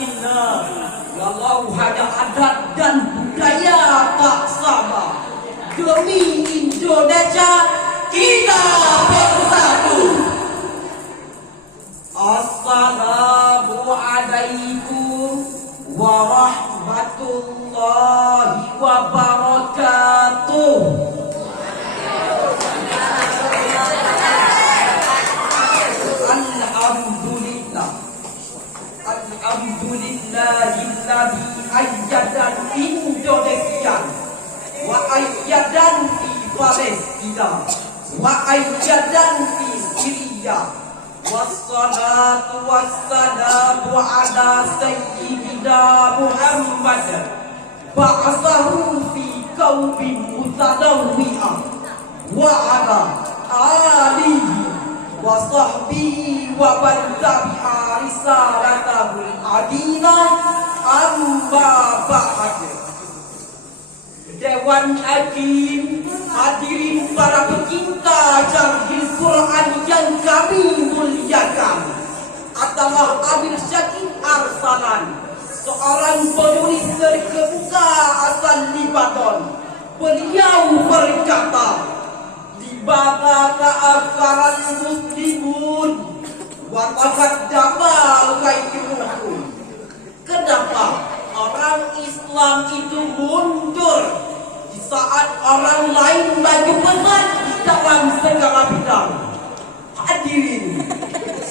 inna. Walau hanya adat dan budaya tak sama, demi Indonesia kita bersatu. Assalamualaikum warahmatullahi wabarakatuh. Alhamdulillahilladzi ayyadan Indonesia wa ayyadan fi Palestina wa ayyadan fi Syria. Wassalatu wassalamu ala sayyidina Muhammad ba'athahu fi qaumin mutanawwi'ah wa ala alihi wa sahbihi wa man tabi'a risalatahul adinah amma ba'd. Dewan Hakim, hadirin para pecinta Jarhil Quran yang kami muliakan, adalah Amir Syakib Arsalan, seorang penulis terkemuka asal Libanon. Beliau berkata, di mana keakaran muslimun wa taqaddama ghairuhum. Kenapa orang Islam itu mundur di saat orang lain maju pesat di dalam segala bidang? Hadirin,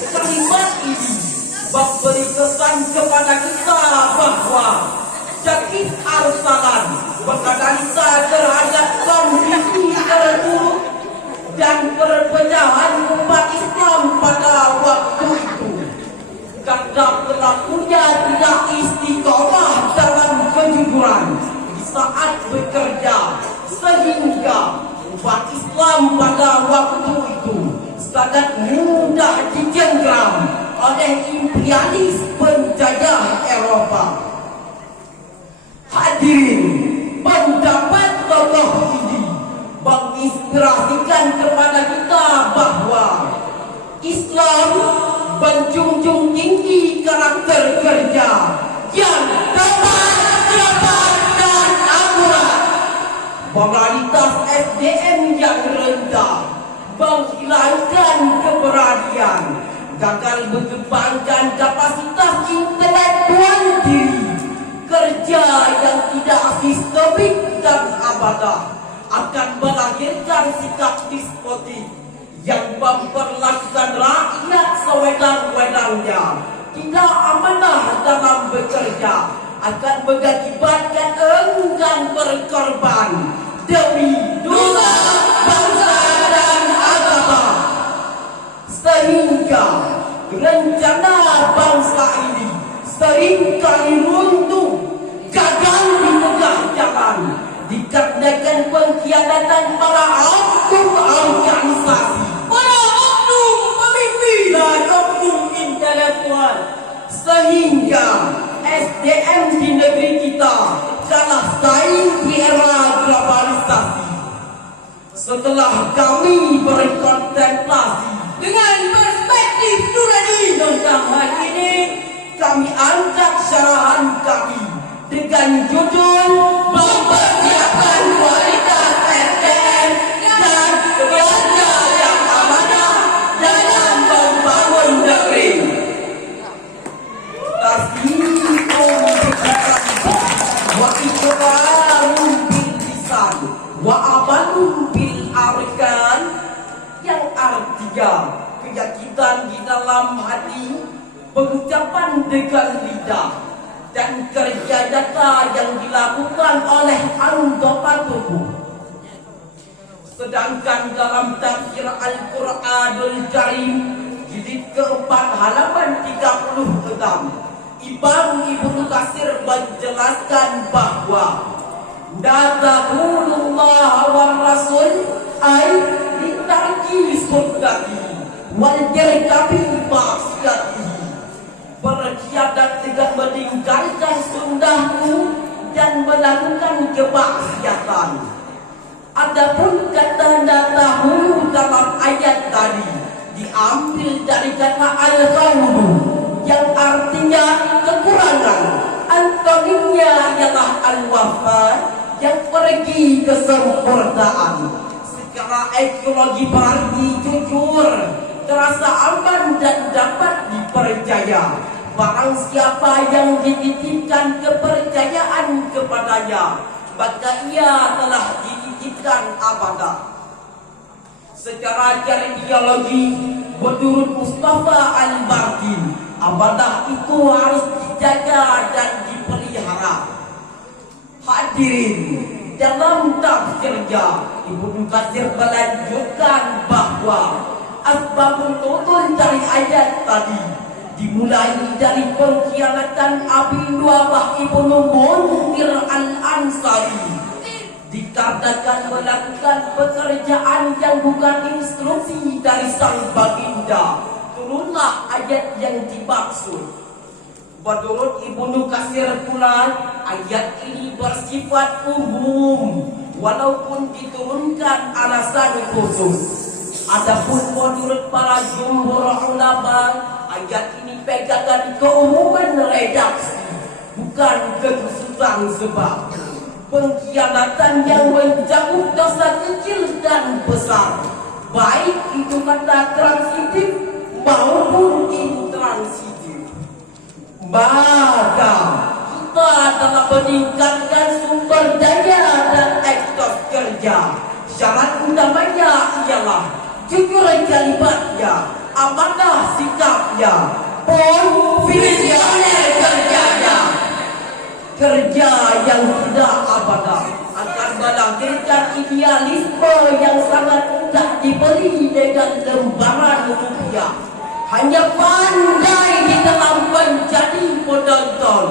kalimat ini memberi kesan kepada kita bahwa Syakib Arsalan menganalisa terhadap kondisi terburuk dan perpecahan umat Islam pada waktu itu, karena pelakunya tidak istiqomah dalam kejujuran di saat bekerja, sehingga umat Islam pada waktu itu sangat mudah dijengkram oleh imperialis penjajah Eropa. Hadirin, pendapat tokoh ini menginspirasikan kepada kita bahwa Islam menjunjung tinggi karakter kerja yang tepat, cepat, dan akurat. Moralitas SDM yang rendah, menghilangkan keberanian, gagal mengembangkan kapasitas intelektual diri, kerja yang tidak sistemik dan amanah akan melahirkan sikap despotik yang memperlakukan rakyat sewenang-wenangnya, tidak amanah dalam bekerja, akan mengakibatkan enggan berkorban demi nusa, bangsa, dan agama, sehingga rencana bangsa ini seringkali runtuh, gagal di tengah jalan, dikarenakan pengkhianatan para oknum organisasi, para oknum pemimpin, dan oknum intelektual, sehingga SDM di negeri kita kalah saing di era globalisasi. Setelah kami berkontemplasi dengan perspektif nurani tentang hal ini, kami angkat syarahan kami dengan judul mempersiapkan kualitas SDM dan kerja yang amanah dalam membangun negeri. Wa iqrarun bil lisan wa amalun bil arkan, yang artinya keyakinan di dalam hati, pengucapan dengan lidah, dan kerja nyata yang dilakukan oleh anggota tubuh. Sedangkan dalam tafsir Al-Quranul Karim jilid keempat halaman 36, Imam Ibnu Katsir menjelaskan bahwa Nadahulullah wa Rasul ay litarki sunnati wal jarkabi maksiati, berkhianat dengan meninggalkan sunnahku dan melakukan kemaksiatan. Adapun kata nadahulu dalam ayat tadi diambil dari kata al-qawlu yang artinya kekurangan. sinonimnya ialah al-wafat, yang pergi kesempurnaan. Secara ekologi berarti jujur, terasa aman dan dapat dipercaya. Barang siapa yang dititipkan kepercayaan kepadanya, maka ia telah dititipkan amanah. Secara biologi, menurut Mustafa Al-Bardi, amanah itu harus dijaga dan dipelihara. Hadirin, dalam tafsirnya Ibnu Katsir melanjutkan bahwa asbabun nuzul dari ayat tadi dimulai dari pengkhianatan Abi Lu'abah Ibnu Munzir Al-Ansari dikarenakan melakukan pekerjaan yang bukan instruksi dari sang baginda. Turunlah ayat yang dimaksud. Menurut Ibnu Katsir pula, ayat ini bersifat umum walaupun diturunkan alasan khusus. Adapun menurut para jumhur ulama, ayat ini pegangan keumuman redaksi, bukan kekhususan sebab. Pengkhianatan yang mencakup dosa kecil dan besar, baik itu kata transitif maupun intransitif. Maka kita dalam meningkatkan sumber daya dan etos kerja, syarat utamanya ialah jujur kalimatnya, amanah sikapnya, visioner kerjanya. Kerja yang tidak amanah akan melahirkan idealisme yang sangat mudah dibeli dengan lembaran rupiah. Hanya pandai di dalam menjadi penonton,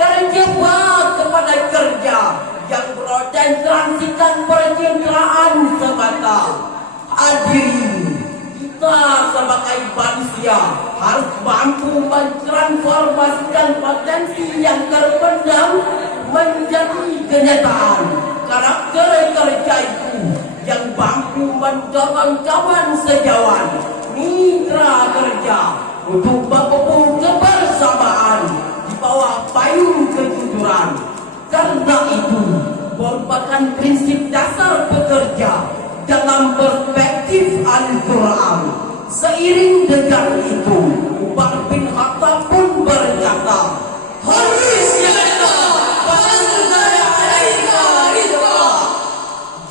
terjebak kepada kerja yang berorientasikan pencitraan semata. Hadirin, kita sebagai manusia harus mampu mentransformasikan potensi yang terpendam menjadi kenyataan. Karakter kerja itu yang mampu mendorong kawan sejawat, mitra kerja untuk berkumpul kebersamaan di bawah payung kejujuran. Karena itu merupakan prinsip dasar bekerja dalam perspektif Al-Quran. Seiring dengan itu, Umar bin Khattab pun berkata,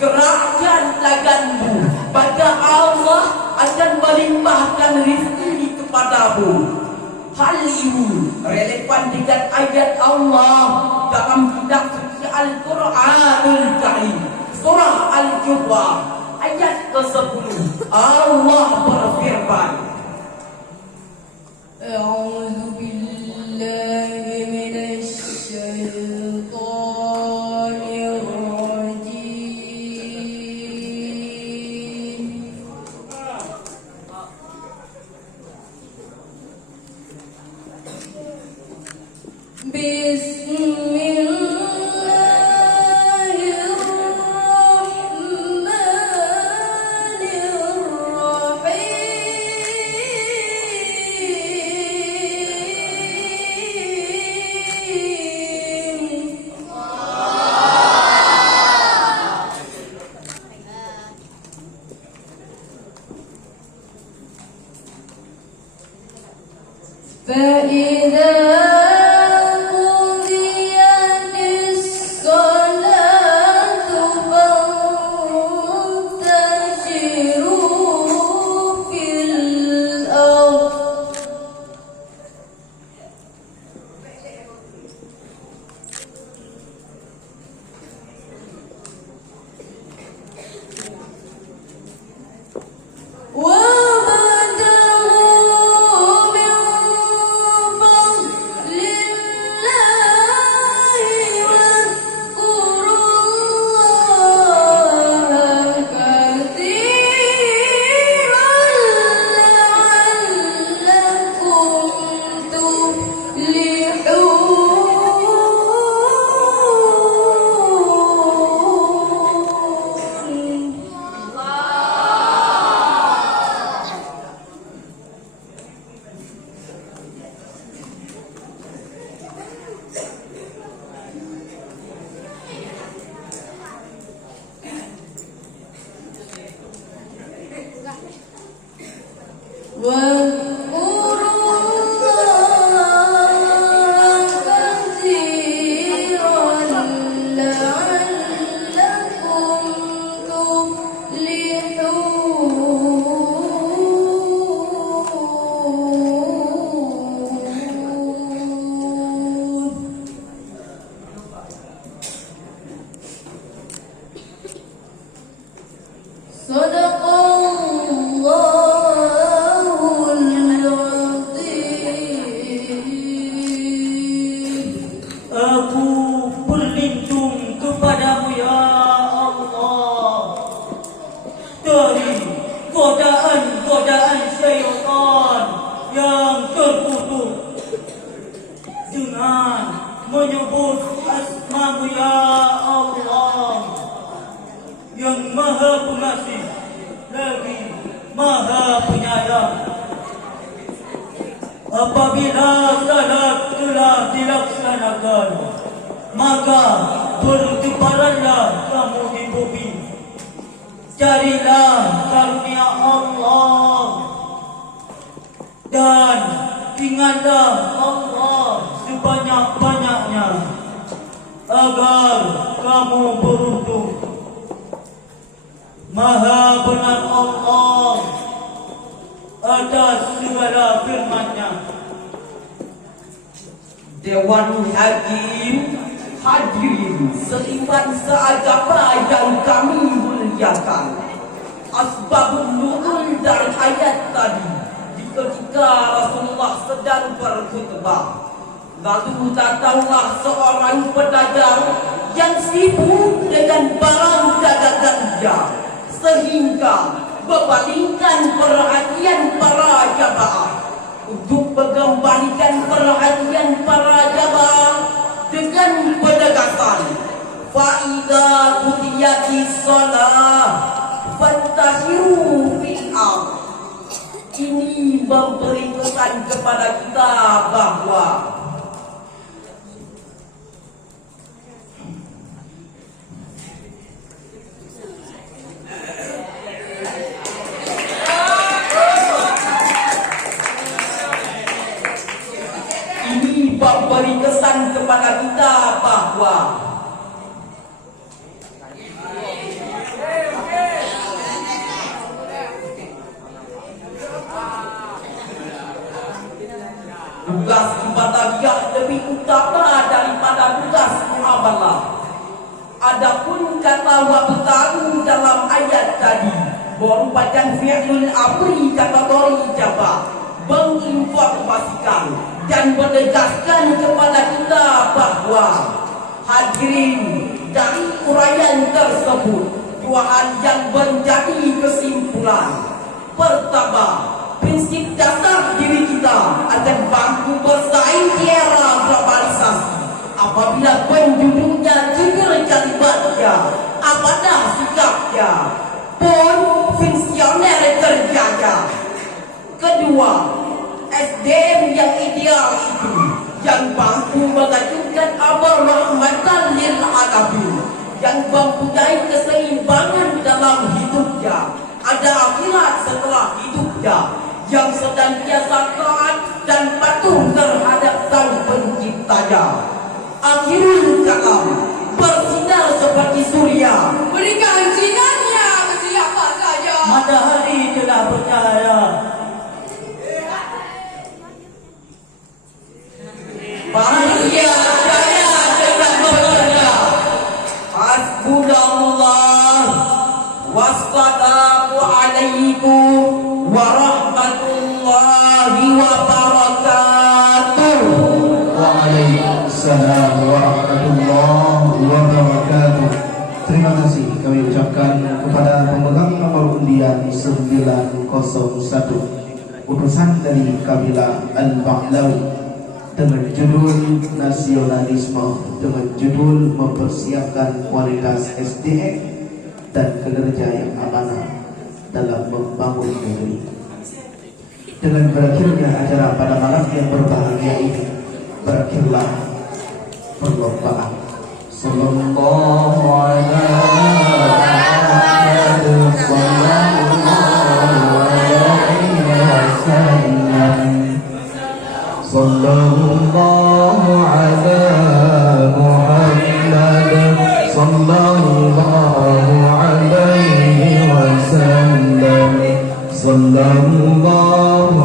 gerakkan tanganmu, maka Allah akan melimpahkan rezeki kepadamu. Hal ini relevan dengan ayat Allah dalam kitab suci Al-Quranul Karim, surah Al-Jumu'ah ayat ke-10. Allah berfirman, A'udzu billahi minasy syaithanir rajim. فإذا قضيت dengan menyebut asma-Mu ya Allah yang Maha Pengasih lagi Maha Penyayang. Apabila salat telah dilaksanakan, maka bertebaranlah kamu di bumi. Carilah karunia Allah dan ingatlah Allah sebanyak-banyaknya agar kamu beruntung. Maha benar Allah atas segala firman-Nya. Dewan Hakim, hadirin seiman seagama yang kami muliakan. Asbabun nuzul dari ayat tadi ketika Rasulullah sedang berkhutbah, lalu datanglah seorang pedagang yang sibuk dengan barang dagangannya, sehingga membalikan perhatian para jamaah. Untuk mengembalikan perhatian para jamaah dengan penegasan, faida qudiyatish shalah fantashiru fil ardh. Ini memberi pesan kepada kita bahwa tugas ibadahiyah lebih utama daripada tugas muamalah. Adapun kata wabtagu dalam ayat tadi merupakan fi'lul amri kategori jawab, menginformasikan dan menegaskan kepada kita bahwa hadirin dari uraian tersebut dua hal yang menjadi kesimpulan. Pertama, prinsip dasar diri kita akan mampu bersaing di era globalisasi apabila penduduknya jujur kalimatnya, amanah sikapnya, pun fungsioner kerjanya. Kedua, SDM yang ideal itu yang mampu mengajukan amar rahmatan lil alamin, yang mempunyai keseimbangan dalam hidupnya, ada akhirat setelah hidupnya, yang senantiasa taat dan patuh terhadap Sang Penciptanya. Akhirul kalam, bersinar seperti surya, Berikan sinarnya ke siapa saja. Matahari telah bercahaya. bahagia saya dengan bekerja. Hasbunallah wassalamu alaikum warahmatullahi wabarakatuh. Waalaikumsalam warahmatullahi wabarakatuh. Terima kasih kami ucapkan kepada pemegang nomor undian 901 utusan dari kabilah Al-Ba'lawi dengan judul nasionalisme, dengan judul mempersiapkan kualitas SDM dan kinerja yang amanah dalam membangun negeri. Dengan berakhirnya acara pada malam yang berbahagia ini, berakhirlah perlombaan. Sallallahu alaihi wasallam. Sallallahu ala Muhammad. Sallallahu alaihi wasallam. Sallallahu